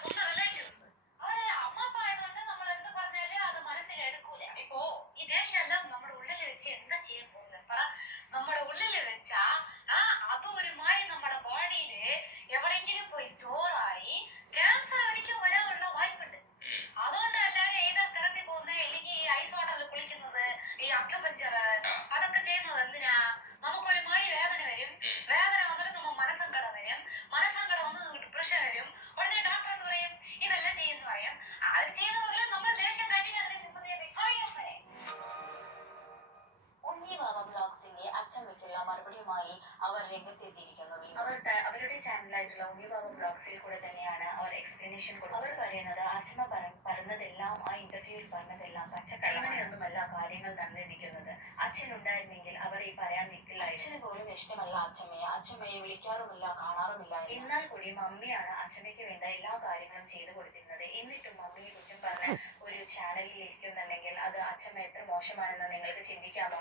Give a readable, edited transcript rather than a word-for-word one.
സ്വന്തം റിലേറ്റീവ്സ് അവര് അമ്മപ്പ ആയതുകൊണ്ട് നമ്മൾ എന്ത് പറഞ്ഞാലും അത് മനസ്സിൽ എടുക്കൂല. ഇപ്പോ ഈ ദേഷ്യമെല്ലാം നമ്മുടെ ഉള്ളിൽ വെച്ച് എന്താ ചെയ്യാൻ പോകുന്നത് പറ. നമ്മുടെ ഉള്ളിൽ വെച്ചാ അത് ഒരുമായി നമ്മുടെ ബോഡിയില് എവിടെയെങ്കിലും പോയി സ്റ്റോറായി ക്യാൻസർ ഒരിക്കലും വരാനുള്ള വായ്പുണ്ട്. അതുകൊണ്ട് എല്ലാരും ഏതാ തെറപ്പി പോകുന്നത്, അല്ലെങ്കിൽ ഈ ഐസ് വാട്ടറിൽ കുളിക്കുന്നത്, ഈ അക്യുപഞ്ചർ അതൊക്കെ ചെയ്യുന്നത് എന്തിനാ? നമുക്കൊരുമാതിരി വേദന വരും, വേദന വന്നിട്ട് നമ്മൾ മനസ്സങ്കടം വരും, മനസ്സങ്കടം വന്ന് ഡിപ്രഷൻ വരും. ഉടനെ ഡോക്ടർ എന്ന് പറയും ഇതെല്ലാം ചെയ്യുന്ന പറയും. അത് ചെയ്യുന്ന പകരം നമ്മൾ ദേഷ്യം കഴിഞ്ഞ ഉണ്ണിബാബ ബ്ലോഗ്സിന്റെ അച്ചമ്മയ്ക്കുള്ള മറുപടിയുമായി അവർ രംഗത്തെത്തിയിരിക്കുന്നു. അവരുടെ ചാനലായിട്ടുള്ള ഉണ്ണിബാബ ബ്ലോഗ്സിൽ കൂടെ തന്നെയാണ് അവർ എക്സ്പ്ലനേഷൻ കൊടുക്കുന്നത്. അവർ പറയുന്നത് അച്ചമ്മ പറഞ്ഞതെല്ലാം, ആ ഇന്റർവ്യൂവിൽ പറഞ്ഞതെല്ലാം പച്ചക്കള്ളം, അങ്ങനെയൊന്നുമല്ല കാര്യങ്ങൾ നടന്നിരിക്കുന്നത്. അച്ഛൻ ഉണ്ടായിരുന്നെങ്കിൽ അവർ ഈ പറയാൻ നിൽക്കില്ല. അച്ഛന് പോലും ഇഷ്ടമല്ല അച്ചമ്മയെ, അച്ചമ്മയെ വിളിക്കാറുമില്ല, കാണാറുമില്ല. എന്നാൽ കൂടി മമ്മിയാണ് അച്ചമ്മയ്ക്ക് വേണ്ട എല്ലാ കാര്യങ്ങളും ചെയ്തു കൊടുത്തിരുന്നത്. എന്നിട്ടും മമ്മിയെ കുറ്റം പറഞ്ഞ ഒരു ചാനലിൽ ഇരിക്കുന്നുണ്ടെങ്കിൽ അത് അച്ചമ്മ എത്ര മോശമാണെന്ന് നിങ്ങൾക്ക് ചിന്തിക്കാമോ?